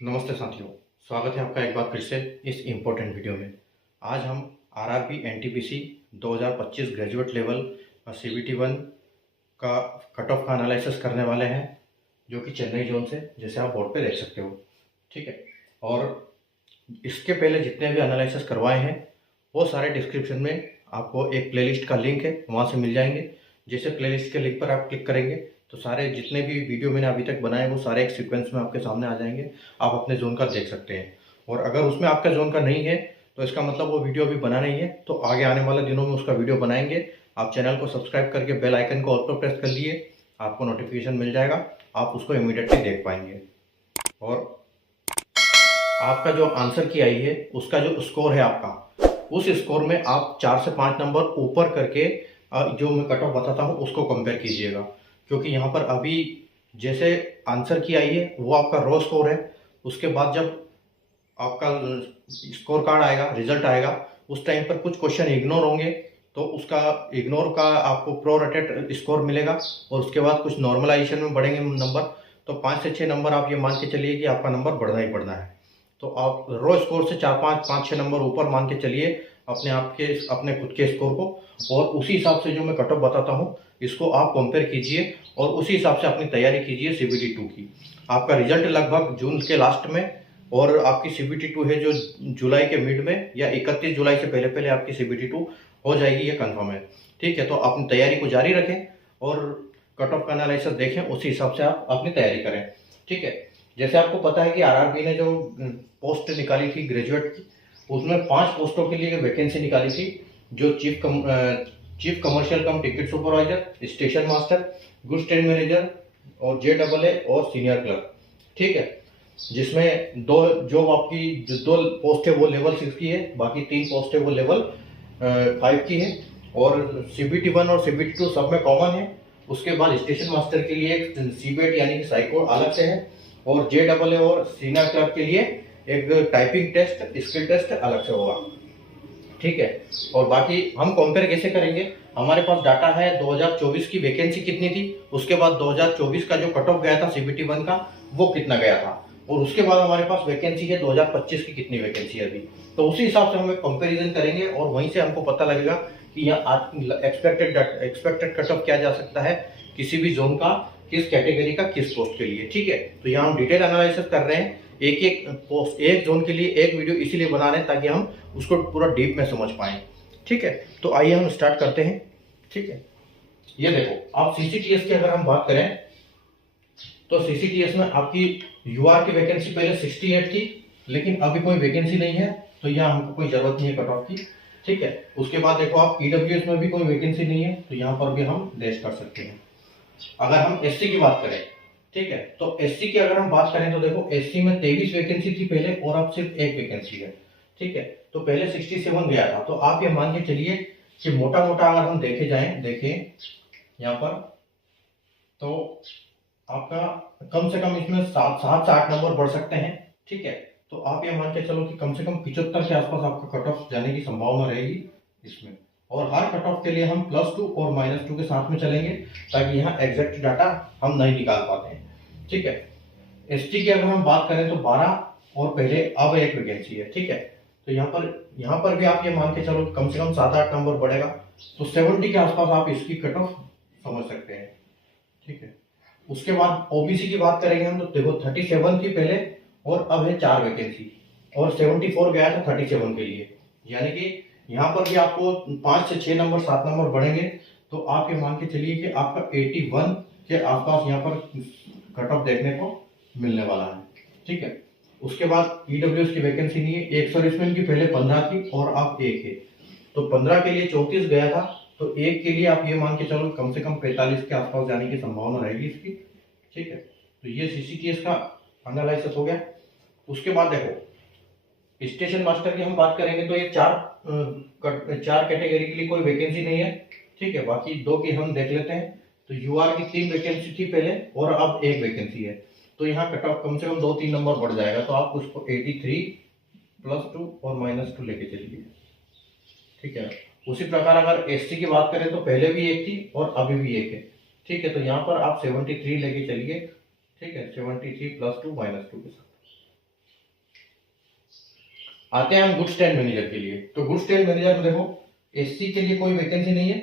नमस्ते साथियों, स्वागत है आपका एक बार फिर से इस इम्पोर्टेंट वीडियो में। आज हम RRB NTPC 2025 graduate level CBT 1 का कट ऑफ का एनालिसिस करने वाले हैं, जो कि चेन्नई जोन से, जैसे आप बोर्ड पे देख सकते हो। ठीक है, और इसके पहले जितने भी एनालिसिस करवाए हैं वो सारे डिस्क्रिप्शन में आपको एक प्लेलिस्ट का लिंक है, वहाँ से मिल जाएंगे। जैसे प्लेलिस्ट के लिंक पर आप क्लिक करेंगे तो सारे जितने भी वीडियो मैंने अभी तक बनाए वो सारे एक सीक्वेंस में आपके सामने आ जाएंगे। आप अपने जोन का देख सकते हैं, और अगर उसमें आपका जोन का नहीं है तो इसका मतलब वो वीडियो अभी बना नहीं है। तो आगे आने वाले दिनों में उसका वीडियो बनाएंगे। आप चैनल को सब्सक्राइब करके बेल आइकन को ऑल पर प्रेस कर लिए, आपको नोटिफिकेशन मिल जाएगा, आप उसको इमीडिएटली देख पाएंगे। और आपका जो आंसर की आई है उसका जो स्कोर है आपका, उस स्कोर में आप 4 से 5 नंबर ऊपर करके जो मैं कट ऑफ बताता हूँ उसको कंपेयर कीजिएगा। क्योंकि यहाँ पर अभी जैसे आंसर की आई है वो आपका रॉ स्कोर है। उसके बाद जब आपका स्कोर कार्ड आएगा, रिजल्ट आएगा, उस टाइम पर कुछ क्वेश्चन इग्नोर होंगे, तो उसका इग्नोर का आपको प्रोरेटेड स्कोर मिलेगा। और उसके बाद कुछ नॉर्मलाइजेशन में बढ़ेंगे नंबर, तो 5 से 6 नंबर आप ये मान के चलिए कि आपका नंबर बढ़ना ही बढ़ना है। तो आप रो स्कोर से 4-5-5-6 नंबर ऊपर मान के चलिए अपने आप के, अपने खुद के स्कोर को, और उसी हिसाब से जो मैं कट ऑफ बताता हूँ इसको आप कंपेयर कीजिए और उसी हिसाब से अपनी तैयारी कीजिए सीबीटी 2 की। आपका रिजल्ट लगभग जून के लास्ट में, और आपकी सीबीटी 2 है जो जुलाई के मिड में या 31 जुलाई से पहले पहले आपकी सीबीटी 2 हो जाएगी, ये कंफर्म है। ठीक है, तो अपनी तैयारी को जारी रखें और कट ऑफ का एनालिसिस देखें, उसी हिसाब से आप अपनी तैयारी करें। ठीक है, जैसे आपको पता है कि आरआरबी ने जो पोस्ट निकाली थी ग्रेजुएट की, उसमें 5 पोस्टों के लिए वैकेंसी निकाली थी, जो चीफ कमर्शियल कम ticket supervisor, station master, goods train manager और JAA और सीनियर क्लर्क। ठीक है, जिसमें दो जो आपकी जो 2 पोस्ट है वो लेवल 6 की है, बाकी 3 पोस्ट है वो लेवल 5 की है। और सीबीटी 1 और सीबीटी 2 सब में कॉमन है। उसके बाद स्टेशन मास्टर के लिए एक सीबेट यानी कि साइको अलग से है, और JAA और सीनियर क्लर्क के लिए एक टाइपिंग टेस्ट, स्किल टेस्ट अलग से होगा। ठीक है, और बाकी हम कंपेयर कैसे करेंगे, हमारे पास डाटा है 2024 की वैकेंसी कितनी थी, उसके बाद 2024 का जो कट ऑफ गया था सीबीटी 1 का वो कितना गया था, और उसके बाद हमारे पास वैकेंसी है 2025 की कितनी वैकेंसी है अभी। तो उसी हिसाब से हम एक कंपैरिजन करेंगे और वहीं से हमको पता लगेगा कि यहाँ एक्सपेक्टेड कट ऑफ क्या जा सकता है किसी भी जोन का, किस कैटेगरी का, किस पोस्ट के लिए। ठीक है, तो यहाँ हम डिटेल एनालिसिस कर रहे हैं, एक एक पोस्ट, एक जोन के लिए एक वीडियो इसीलिए बना रहे हैं ताकि हम उसको पूरा डीप में समझ पाएं। ठीक है, तो आइए हम स्टार्ट करते हैं। ठीक है, ये देखो, आप सीसीटीएस की अगर हम बात करें तो सीसीटीएस में आपकी यूआर की वैकेंसी पहले 68 थी, लेकिन अभी कोई वैकेंसी नहीं है, तो यहाँ हमको कोई जरूरत नहीं है कट ऑफ की। ठीक है, उसके बाद देखो आप ईडब्ल्यूएस में भी कोई वैकेंसी नहीं है, तो यहाँ पर भी हम देश कर सकते हैं। अगर हम एससी की बात करें, ठीक है, तो एससी की अगर हम बात करें तो देखो एससी में 23 वैकेंसी थी पहले, और अब सिर्फ एक वैकेंसी है। ठीक है, तो पहले 67 गया था, तो आप ये मान के चलिए कि मोटा मोटा अगर हम देखें यहाँ पर, तो आपका कम से कम इसमें 7 से 8 नंबर बढ़ सकते हैं। ठीक है, तो आप ये मान के चलो कि कम से कम 75 के आसपास आपका कट ऑफ जाने की संभावना रहेगी इसमें। और हर कट ऑफ के लिए हम +2 और -2 के साथ में चलेंगे, ताकि यहाँ एग्जैक्ट डाटा हम नहीं निकाल पाते हैं। ठीक है, एसटी की अगर हम बात करें तो 12 और पहले अब एक वैकेंसी है। ठीक है, तो यहाँ पर भी आप ये मान के चलो कम से कम 7-8 नंबर बढ़ेगा, तो 70 के आसपास आप इसकी कट ऑफ समझ सकते हैं। ठीक है, उसके बाद ओबीसी की बात करेंगे हम, तो देखो 37 थी पहले, और अब है 4 वैकेंसी, और 74 गया था 37 के लिए, यानी कि यहाँ पर भी आपको 5 से 6 नंबर, 7 नंबर बढ़ेंगे, तो आप ये मान के चलिए कि आपका 81 के आसपास यहाँ पर कट ऑफ देखने को मिलने वाला है। ठीक है, उसके बाद ईडब्ल्यूएस की वैकेंसी नहीं है, एक सर्विसमैन की पहले 15 थी और अब 1 है, तो 15 के लिए 34 गया था, तो एक के लिए आप ये मान के चलो कम से कम 45 के आसपास जाने की संभावना रहेगी इसकी। ठीक है, तो ये सीसीटीएस का एनालिसिस हो गया। उसके बाद देखो स्टेशन मास्टर की हम बात करेंगे, तो ये चार कैटेगरी के लिए कोई वैकेंसी नहीं है। ठीक है, बाकी 2 की हम देख लेते हैं। तो यूआर की 3 वैकेंसी थी पहले, और अब 1 वैकेंसी है, तो यहाँ कट ऑफ कम से कम 2-3 नंबर बढ़ जाएगा, तो आप उसको 83 +2 और -2 लेके चलिए। ठीक है, उसी प्रकार अगर एसटी की बात करें तो पहले भी 1 थी और अभी भी 1 है। ठीक है, तो यहाँ पर आप 73 लेके चलिए। ठीक है, 73 +2 -2 के साथ। आते हैं हम गुड्स स्टैंड मैनेजर के लिए। तो गुड्स स्टैंड मैनेजर में देखो एससी के लिए कोई वैकेंसी नहीं है।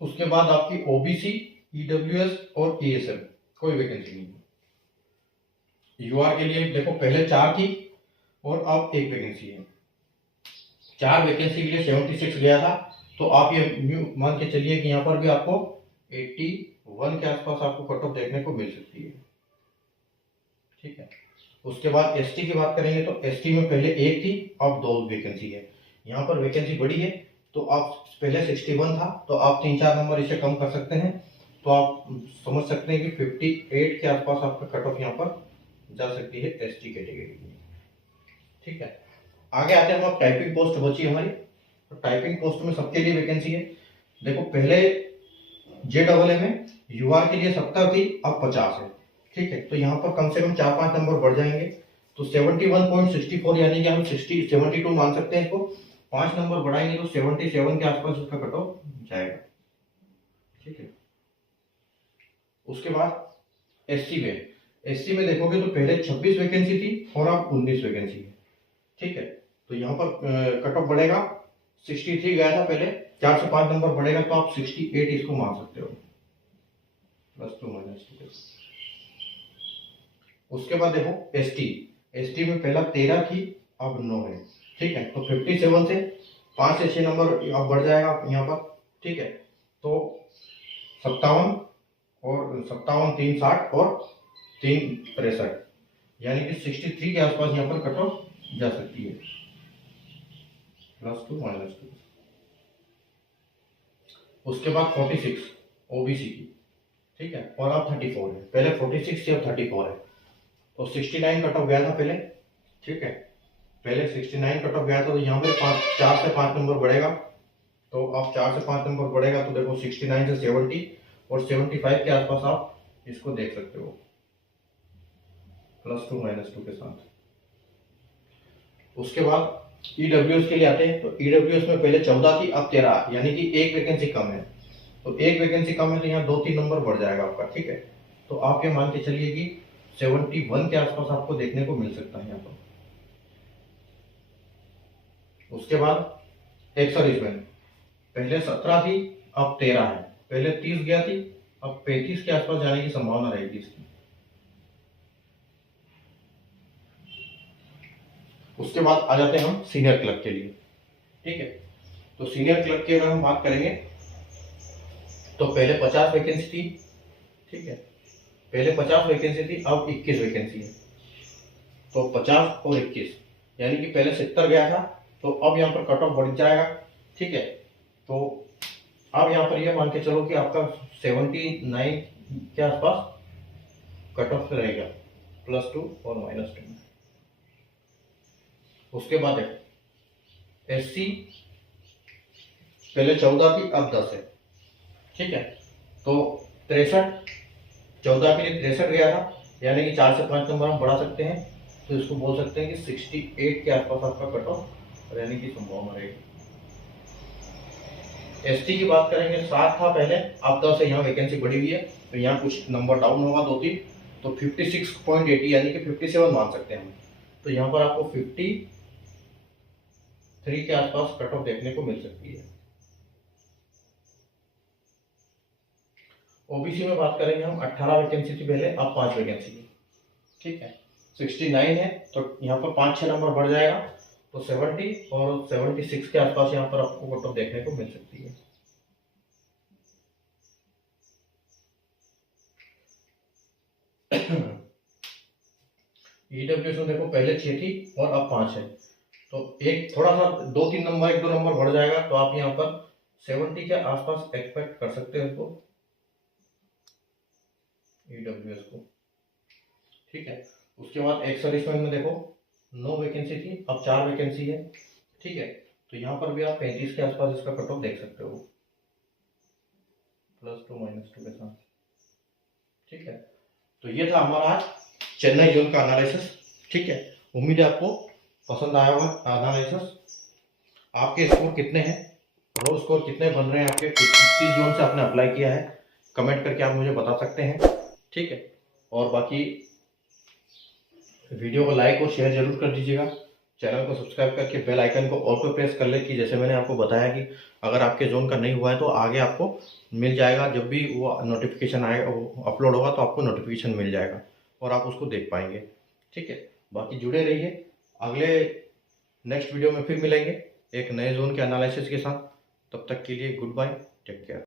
उसके बाद आपकी ओबीसी, ईडब्ल्यूएस और ईएसएम कोई वैकेंसी नहीं है। यूआर के लिए देखो पहले 4 थी और अब 1 वैकेंसी है। 4 वैकेंसी के लिए 76 गया था, तो आप ये मान के चलिए कि यहाँ पर भी आपको 81 के आसपास आपको कट ऑफ देखने को मिल सकती है। ठीक है। उसके बाद एसटी की बात करेंगे तो एसटी में पहले 1 थी, अब 2 वैकेंसी है। यहाँ पर वैकेंसी बढ़ी है, तो आप पहले 61 था, तो आप 3-4 नंबर इसे कम कर सकते हैं, तो आप समझ सकते हैं कि 58 के आसपास आपका कट ऑफ यहाँ पर जा सकती है एसटी कैटेगरी में। ठीक है। आगे आते हैं हम, अब टाइपिंग पोस्ट बची हमारी। तो टाइपिंग पोस्ट में सबके लिए वैकेंसी है। देखो पहले JEE में यूआर के लिए 70 थी, अब 50 है। ठीक है। तो यहाँ पर कम से कम 4-5 नंबर बढ़ जाएंगे, तो 71.64 यानी कि हम 72 मान सकते हैं इसको। 5 नंबर बढ़ाएंगे तो 77 के आसपास इसका कट ऑफ जाएगा। ठीक है। उसके बाद एससी में देखोगे तो पहले 26 वैकेंसी थी और अब 19 वैकेंसी है। ठीक है। तो यहाँ पर कट ऑफ बढ़ेगा, 63 गया था पहले, 4 से 5 नंबर बढ़ेगा तो आप 68 इसको मान सकते हो, +2-2। उसके बाद देखो एसटी में पहला 13 थी, अब 9 है। ठीक है। तो 57 से 5 से 6 नंबर अब बढ़ जाएगा यहाँ पर। ठीक है। तो 57 और 57, 3 60 और 3 63, यानी कि 63 के आसपास यहाँ पर कट ऑफ जा सकती है, +2-2। उसके बाद 46 ओबीसी की। ठीक है। और अब 34 है, पहले 46 से अब 34 है। तो 69 कट ऑफ गया था पहले। ठीक है। पहले 69 कट ऑफ गया था, तो यहाँ पे 4 से 5 नंबर बढ़ेगा, तो अब 4 से 5 नंबर बढ़ेगा तो देखो 69 से 70 और 75 के आसपास आप इसको देख सकते हो, +2-2 के साथ। उसके बाद ईडब्ल्यूएस के लिए आते हैं। तो ईडब्ल्यूएस में पहले 14 थी, अब 13, यानी कि 1 वैकेंसी कम है। तो 1 वैकेंसी कम है तो यहाँ 2-3 नंबर बढ़ जाएगा आपका। ठीक है। तो आप ये मान के चलिए कि 71 के आसपास आपको देखने को मिल सकता है यहाँ पर। उसके बाद एक्स-सर्विसमैन, पहले 17 थी, अब 13 है। पहले 30 गया थी, अब 35 के आसपास जाने की संभावना रहेगी इसकी। उसके बाद आ जाते हैं हम सीनियर क्लर्क के लिए। ठीक है। तो सीनियर क्लर्क की अगर हम बात करेंगे तो पहले 50 वैकेंसी थी। ठीक है। पहले 50 वैकेंसी थी, अब 21 वैकेंसी है। तो 50 और 21, यानी कि पहले 70 गया था, तो अब यहाँ पर कट ऑफ बढ़ जाएगा। ठीक है। तो अब यहाँ पर यह मान के चलो कि आपका 79 के आसपास कट ऑफ रहेगा, +2 और -2। उसके बाद एससी पहले 14 थी, अब 10 है। ठीक है। तो 63, 14 के लिए 63 गया था, यानी कि 4 से 5 नंबर हम बढ़ा सकते हैं, तो इसको बोल सकते हैं कि 68 के आसपास आपका कट ऑफ रहने की संभावना रहेगी। एसटी की बात करेंगे, 7 था पहले, अब 10 है। यहाँ वैकेंसी बढ़ी हुई है, तो यहाँ कुछ नंबर डाउन होगा 2-3, तो 56.80 यानी कि 57 मान सकते हैं हम। तो यहाँ पर आपको 53 के आसपास कट ऑफ देखने को मिल सकती है। ओबीसी में बात करेंगे हम, 18 वैकेंसी थी पहले, अब 5 वैकेंसी है। ठीक है। 69 है, तो यहाँ पर 5-6 नंबर बढ़ जाएगा, तो 70 और 76 के आसपास यहाँ पर आपको कट ऑफ देखने को मिल सकती है। ईडब्ल्यूएस में देखो पहले 6 थी और अब 5 है, तो एक थोड़ा सा 2-3 नंबर, 1-2 नंबर बढ़ जाएगा, तो आप यहाँ पर 70 के आसपास एक्सपेक्ट कर सकते हो इसको, ईडब्ल्यूएस को। ठीक है। उसके बाद एक्स-सर्विसमैन में देखो 9 वैकेंसी थी, अब 4 वैकेंसी है। ठीक है। तो यहाँ पर भी आप 35 के आसपास इसका कट ऑफ देख सकते हो, +2-2 के साथ। ठीक है। तो ये था हमारा आज चेन्नई जोन का एनालिसिस। ठीक है। उम्मीद है आपको पसंद आया होगा एनालिसिस। आपके स्कोर कितने हैं, रो स्कोर कितने बन रहे हैं आपके, किस जोन से आपने अप्लाई किया है, कमेंट करके आप मुझे बता सकते हैं। ठीक है। और बाकी वीडियो को लाइक और शेयर जरूर कर दीजिएगा। चैनल को सब्सक्राइब करके बेल आइकन को ऑल पे प्रेस कर ले कि जैसे मैंने आपको बताया कि अगर आपके जोन का नहीं हुआ है तो आगे आपको मिल जाएगा। जब भी वो नोटिफिकेशन आएगा, वो अपलोड होगा तो आपको नोटिफिकेशन मिल जाएगा और आप उसको देख पाएंगे। ठीक है, बाकी जुड़े रहिए। अगले नेक्स्ट वीडियो में फिर मिलेंगे एक नए जोन के एनालिसिस के साथ। तब तक के लिए गुड बाय, टेक केयर।